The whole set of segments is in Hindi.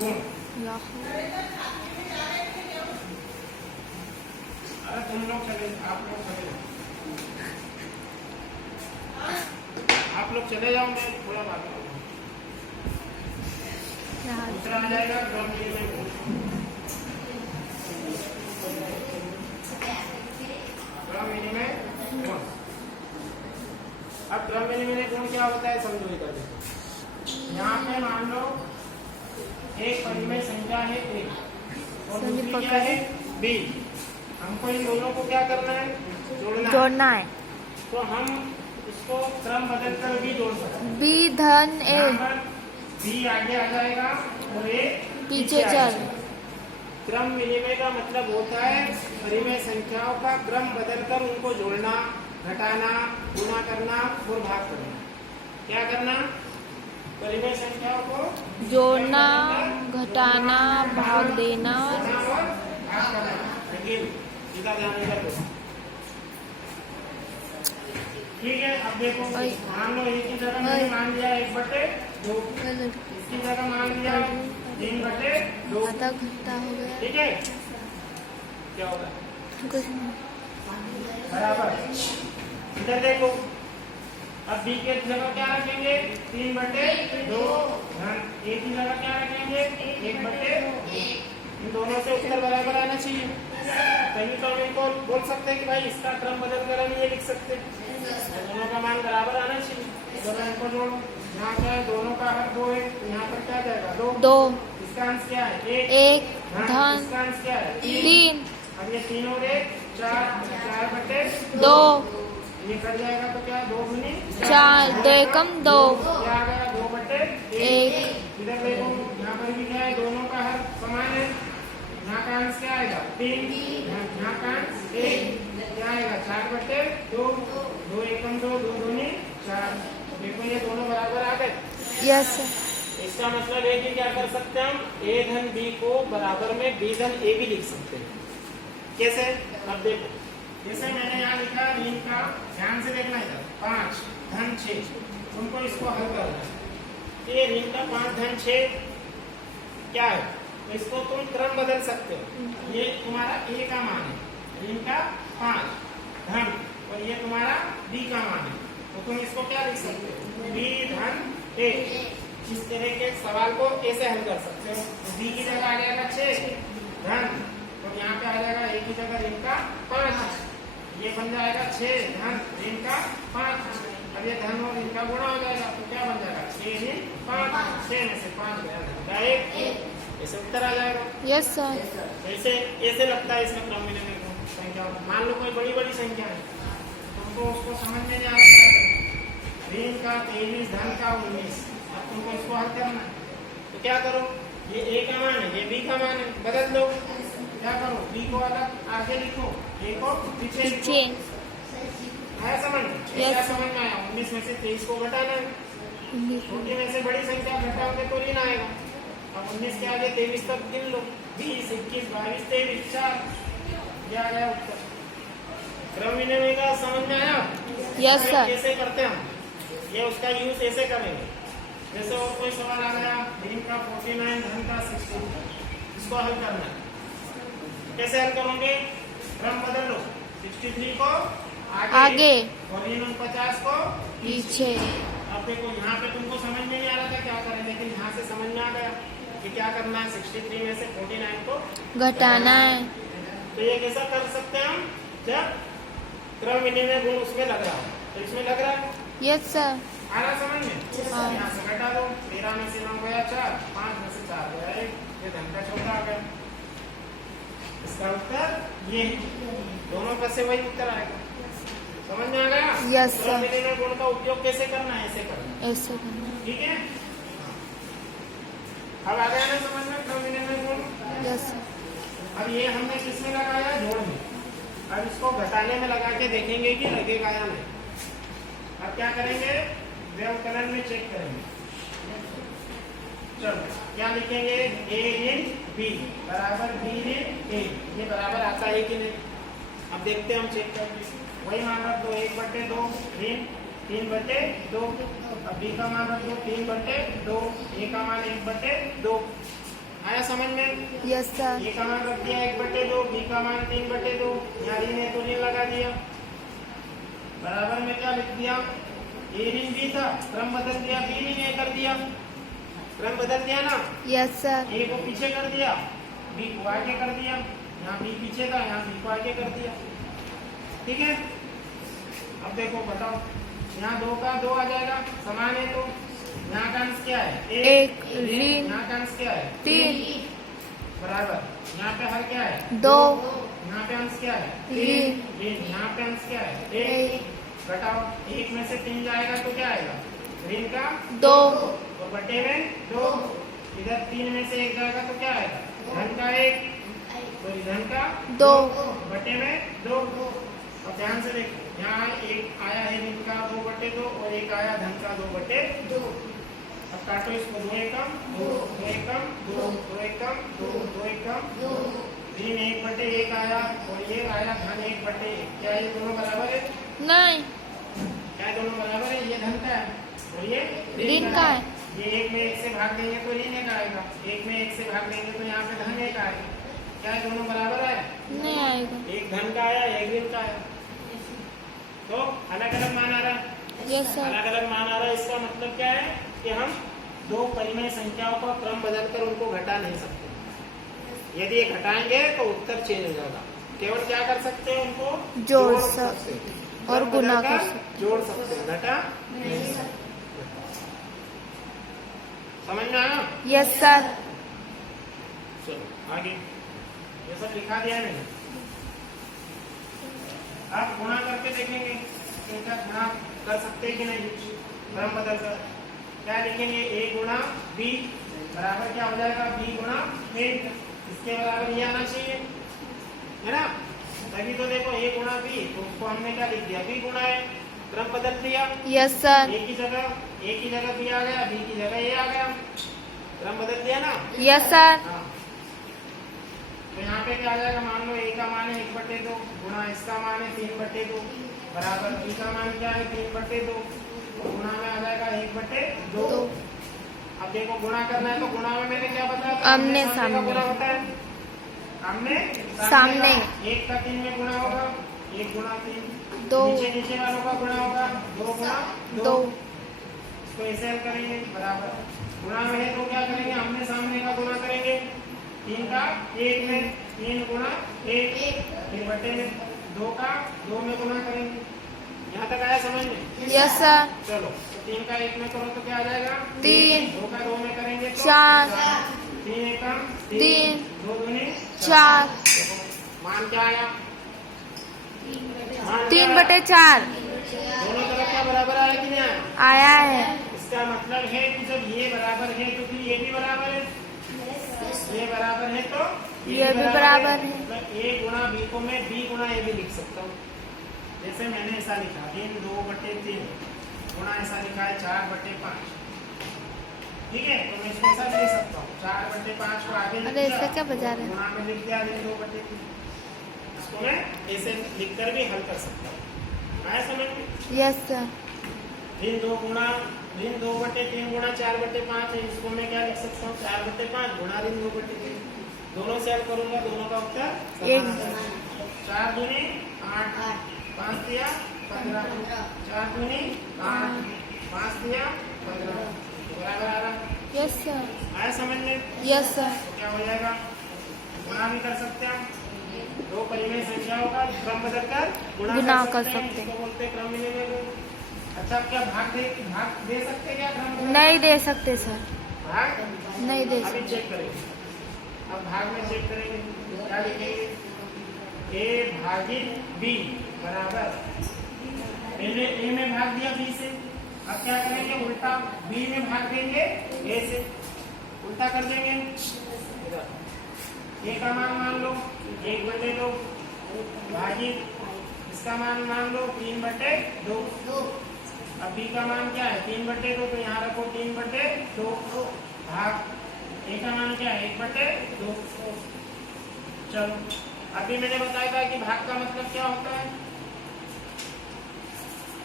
गुण। अरे तुम लोग चले, आप लोग चले, आप लोग चले जाओ, मैं थोड़ा बात करूँगा। दूसरा आ जाएगा क्रम विनिमय गुण। क्रम विनिमय गुण। अब क्रम विनिमय गुण क्या होता है समझो इधर। यहाँ पे मान लो एक परिमेय संख्या है A और दूसरी क्या है B। हमको इन दोनों को क्या करना है, जोड़ना है। तो हम इसको क्रम बदल कर भी जोड़ सकते हैं। B धन A, B आगे आ जाएगा और A पीछे चल। क्रम विनिमय का मतलब होता है परिमेय संख्याओं का क्रम बदलकर उनको जोड़ना, घटाना, गुणा करना और भाग करना। क्या करना, परिमेय संख्याओं को जोड़ना, घटाना, भाग देना। ठीक है, अब देखो मान लो एक की जगह मैंने मान लिया 1/2, इसकी जगह मान लिया 3/2। आधा घंटा हो गया। ठीक है, क्या होगा कुछ बराबर। इधर देखो, अब B के जगह क्या रखेंगे 3/2, A की जगह क्या रखेंगे 1/2। इन दोनों से उत्तर बराबर आना चाहिए। कहीं तो हम इनको बोल सकते हैं कि भाई इसका क्रम बदल कर हम ये लिख सकते हैं, दोनों का मान बराबर आना चाहिए। दोनों इनको जोड़ो, यहाँ क्या है, दोनों का हर 2 है, यहाँ पर क्या जाएगा 2। इसका अंश क्या है 1 धन, इसका अंश क्या है 3। अब ये 3 और 1 4/2। ये कट जाएगा तो क्या 2 गुनी 4, 2 एकम 2। क्या आ गया 2/1। इधर देखो, यहाँ पर भी क्या है, दोनों का हर समान है। यहाँ का अंश क्या आएगा 3, यहाँ का अंश 1, क्या आएगा 4/2। 2 एकम 2, 2 दूनी 4। देखो ये दोनों बराबर आ गए। यस। इसका मतलब है कि क्या कर सकते हैं हम, A धन B को बराबर में B धन A भी लिख सकते हैं। कैसे, अब देखो, जैसे मैंने यहाँ लिखा ऋण का, ध्यान से देखना इधर 5 धन 6, तुमको इसको हल करना है। ये ऋण का 5 धन 6 क्या है, तो इसको तुम क्रम बदल सकते हो। ये तुम्हारा A का मान है, ऋण का 5 धन, और ये तुम्हारा B का मान है, तो तुम इसको क्या लिख सकते हो B धन A। इस तरह के सवाल को ऐसे हल कर सकते हो। तो B की जगह आ जाएगा 6 धन, और यहाँ पे आ जाएगा A की जगह ऋण का 5, ये बन जाएगा 6 धन ऋण का 5। अब ये धन और ऋण का गुणा हो जाएगा, तो क्या बन जाएगा 6 ऋण 5, 6 में से 5 गया, ऐसे उत्तर आ जाएगा। Yes sir. ऐसे ऐसे लगता है इसका क्रम विनिमय गुण संख्या। मान लो कोई बड़ी बड़ी संख्या है, तुमको उसको समझ में नहीं आ रहा, ऋण का 23 धन का 19, अब तुमको इसको हल करना है, तो क्या करो, ये A का मान है, ये B का मान है, बदल दो। क्या करो, B को अलग आगे लिखो, A को पीछे लिखो। आया समझ में? क्या समझ में आया? 19 में से 23 को घटाना है, छोटी में से बड़ी संख्या घटाओगे तो ऋण आएगा। अब 19 के आगे 23 तक गिन लो, 20, 21, 22, 23, 4, ये आ गया उत्तर। क्रम विनिमय का समझ में आया? Yes sir. कैसे करते हैं हम, ये उसका यूज ऐसे करेंगे। जैसे और कोई सवाल आ गया, ऋण का 49 धन का 60, इसको हल करना है। कैसे हल करोगे, क्रम बदल लो, 63 को आगे और ऋण 49 को पीछे। अब देखो यहाँ पे तुमको समझ में नहीं आ रहा था क्या करें, लेकिन यहाँ से समझ में आ गया कि क्या करना है, 63 में से 49 को घटाना है। तो ये कैसा कर सकते हैं हम, जब क्रम विनिमय गुण उसमें लग रहा है, तो इसमें लग रहा है। Yes sir. आ रहा समझ में? यहाँ से घटा दो, 13 में से 9 गया 4, 5 में से 4 गया 1, ये धन का चौथा आ गया। इसका उत्तर ये, दोनों का से वही उत्तर आएगा। समझ में आ गया? Yes sir. क्रम विनिमय गुण का उपयोग कैसे करना है, ऐसे करना, ऐसे करना। ठीक है। अब आ गया ना समझ में क्रम विनिमय गुण? Yes sir. अब ये हमने किसमें लगाया, जोड़ में। अब इसको घटाने में लगा के देखेंगे कि लगेगा या नहीं। अब क्या करेंगे, व्यवकलन में चेक करेंगे। चलो क्या लिखेंगे, A ऋण B बराबर B ऋण A, ये बराबर आता है कि नहीं। अब देखते हैं हम चेक करके, वही मान रख दो 1/2 ऋण 3/2, अब B का मान रख दो 3/2, A का मान 1/2। समझ में? Yes sir. ए का मान रख दिया 1/2, बी का मान 3/2, यहाँ ऋण है तो ऋण लगा दिया, बराबर में क्या लिख दिया, ए ऋण बी था, क्रम बदल दिया, बी ऋण ए कर दिया, क्रम बदल दिया ना, यस सर। ए को पीछे कर दिया, बी को आगे कर दिया, यहाँ बी पीछे था, यहाँ बी को आगे कर दिया, ठीक है। अब देखो बताओ, यहाँ 2 का 2 आ जाएगा, समान है तो यहाँ का अंश क्या है, एक ऋण, यहाँ का अंश क्या है 3, बराबर, यहाँ पे हर क्या है 2, यहाँ पे अंश क्या है ऋण, यहाँ पे अंश क्या है 1, घटाओ 1 में से 3 जाएगा तो क्या आएगा, ऋण का 2, तो बटे में 2, इधर 3 में से 1 जाएगा तो क्या आएगा, धन का 1, तो धन का 2, बटे में 2। अब ध्यान से देखो, यहाँ एक आया है ऋण का 2/2 और एक आया धन का 2/2। अब काटो इसको, 2 एकम 2, 2 एकम 2, 2 एकम 2, 2 एकम 2, ऋण 1/1 आया और ये आया धन 1/1। क्या ये दोनों बराबर है? नहीं, क्या दोनों बराबर है? ये धन का है और ये ऋण का है। ये 1 में 1 से भाग देंगे तो ऋण 1 आएगा, 1 में 1 से भाग देंगे तो यहाँ पे धन 1 आएगा। क्या ये दोनों बराबर है? नहीं आएगा। एक धन का आया, एक ऋण का आया, तो अलग अलग मान आ रहा है। Yes sir. अलग अलग मान आ रहा है, इसका मतलब क्या है कि हम दो परिमेय संख्याओं का क्रम बदलकर उनको घटा नहीं सकते। यदि ये घटाएंगे तो उत्तर चेंज हो जाएगा। केवल क्या कर सकते हैं, उनको जोड़ सकते हैं और क्रम गुना बदलकर कर सकते जोड़ सकते हैं, घटा नहीं सकते। समझ में आया? Yes sir. चलो आगे, ये सब लिखा दिया है मैंने। आप गुणा करके देखेंगे इनका गुणा कर सकते हैं कि नहीं, क्रम बदल कर। क्या लिखेंगे, a गुणा b बराबर क्या हो जाएगा, b गुणा a। इसके बराबर ये आना चाहिए, है ना। तभी तो देखो a गुणा b, तो उसको हमने क्या लिख दिया, b गुणा है, क्रम बदल दिया। Yes sir. a की जगह b आ गया, b की जगह a आ गया, क्रम बदल दिया ना। Yes sir. हाँ। तो यहाँ पे क्या आ जाएगा, मान लो a का मान है 1/2 गुणा इसका मान है 3/2 बराबर b का मान क्या है 3/2, तो गुणा में आ जाएगा 1/2। अब देखो गुणा करना है तो गुणा में मैंने क्या बताया, आमने का सामने। गुणा होता है, आमने सामने। 1 का 3 में गुणा होगा, 1 गुणा 3, 2, नीचे वालों का गुणा होगा 2 गुणा 2, इसको ऐसे हल करेंगे, बराबर गुणा में है तो क्या करेंगे, आमने सामने का गुणा करेंगे, 3 का 1 में 3 गुणा 1, फिर बटे में 2 का 2 में गुणा करेंगे। यहाँ तक आया समझ में? Yes sir. चलो तो 3 का 1 में करो तो क्या आ जाएगा, 3, 2 का 2 में करेंगे तो 4, 3 एकम 3, 2 दूनी 4, मान क्या आया, 3/4 दोनों तरफ क्या बराबर आया कि नहीं आया? आया है। इसका मतलब है कि जब ये बराबर है तो फिर ये भी बराबर है, ये बराबर है तो ये भी बराबर है। मतलब a गुणा b को मैं b गुणा a भी लिख सकता हूँ। जैसे मैंने ऐसा लिखा, ऋण 2/3 गुणा ऐसा लिखा है 4/5, ठीक है। तो मैं इसको ऐसा लिख सकता हूँ, 4/5 को आगे लिख अरे दिया, इससे क्या बजा रहे हैं? गुणा में लिख दिया ऋण 2/3। इसको मैं ऐसे लिखकर भी हल कर सकता हूँ। आया समझ में? Yes sir. ऋण 2/3 गुणा 4/5 है, इसको मैं क्या लिख सकता हूँ, 4/5 गुणा ऋण 2/3। दोनों से हल करूंगा, दोनों का उत्तर एक। 4 दूनी 8, 5 दिया 15, 4 दूनी 8, 5 दिया 15, बराबर आ रहा। Yes sir. आया समझ में? Yes sir. तो क्या हो जाएगा, गुणा भी कर सकते हैं, दो परिमेय संख्याओं का क्रम बदलकर गुणा कर सकते हैं, इसको बोलते हैं क्रम विनिमय। अच्छा, क्या भाग दे सकते हैं क्या क्रम बदलकर? नहीं दे सकते सर, भाग नहीं दे अभी सकते। चेक करेंगे। अब भाग में चेक करेंगे, क्या लिखेंगे, a भागित b बराबर, पहले a में भाग दिया b से, अब क्या करेंगे, उल्टा b में भाग देंगे a से, उल्टा कर देंगे। a का मान लो 1/2 भागित इसका मान लो 3/2। अब b का मान क्या है 3/2, तो यहाँ रखो 3/2 भाग a का मान क्या है 1/2। चलो अभी मैंने बताया था कि भाग का मतलब क्या होता है,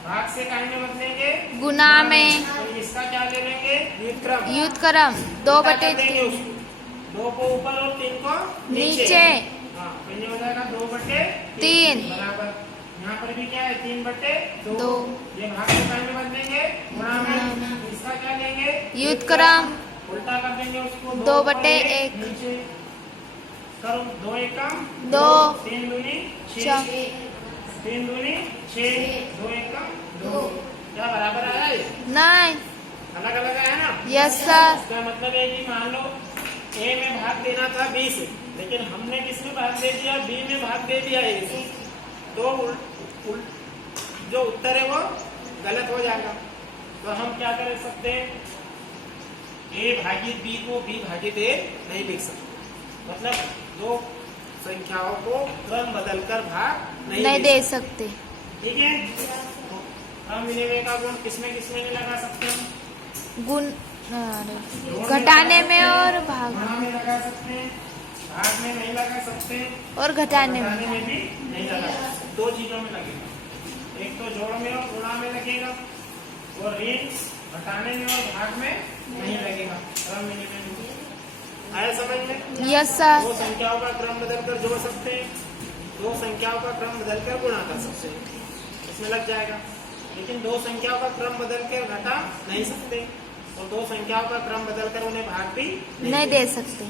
भाग से काय में बदलेंगे, गुना में। तो इसका क्या ले लेंगे, व्युत्क्रम। व्युत्क्रम 2/3। 2 को ऊपर और 3 को नीचे। हाँ, तो ये हो जाएगा 2/3 बराबर। यहाँ पर भी क्या है 3/2। दो। ये भाग को में बदलेंगे गुणा में, इसका क्या लेंगे व्युत्क्रम। उल्टा कर देंगे उसको 2/1। नीचे करो 2 एकम 2 3 दूनी 6 चार। 3 दूनी 6 2 एकम 2। क्या बराबर आया ये? नहीं। अलग अलग आया ना? Yes sir. इसका मतलब है कि मान लो ए में भाग देना था बी से, लेकिन हमने किस में भाग दे दिया? बी में भाग दे दिया ए से, तो जो उत्तर है वो गलत हो जाएगा। तो हम क्या कर सकते हैं? ए भागित बी को बी भागित ए नहीं लिख सकते। मतलब दो संख्याओं को क्रम बदलकर भाग नहीं दे सकते। ठीक है। क्रम विनिमय का गुण किसमें किसमें नहीं लगा सकते हम? गुण घटाने में और भाग गुणा में लगा सकते हैं, भाग में नहीं लगा सकते, और घटाने में। में भी नहीं लगा सकते। 2 चीजों में लगेगा, एक तो जोड़ में और गुणा में लगेगा, और ऋण घटाने में और भाग में नहीं लगेगा। क्रम विनिमय में आया समझ में? Yes sir. दो संख्याओं का क्रम बदलकर जोड़ सकते हैं, दो संख्याओं का क्रम बदलकर गुणा कर सकते हैं, इसमें लग जाएगा। लेकिन दो संख्याओं का क्रम बदलकर घटा नहीं सकते, और दो संख्याओं का क्रम बदलकर उन्हें भाग भी नहीं दे सकते।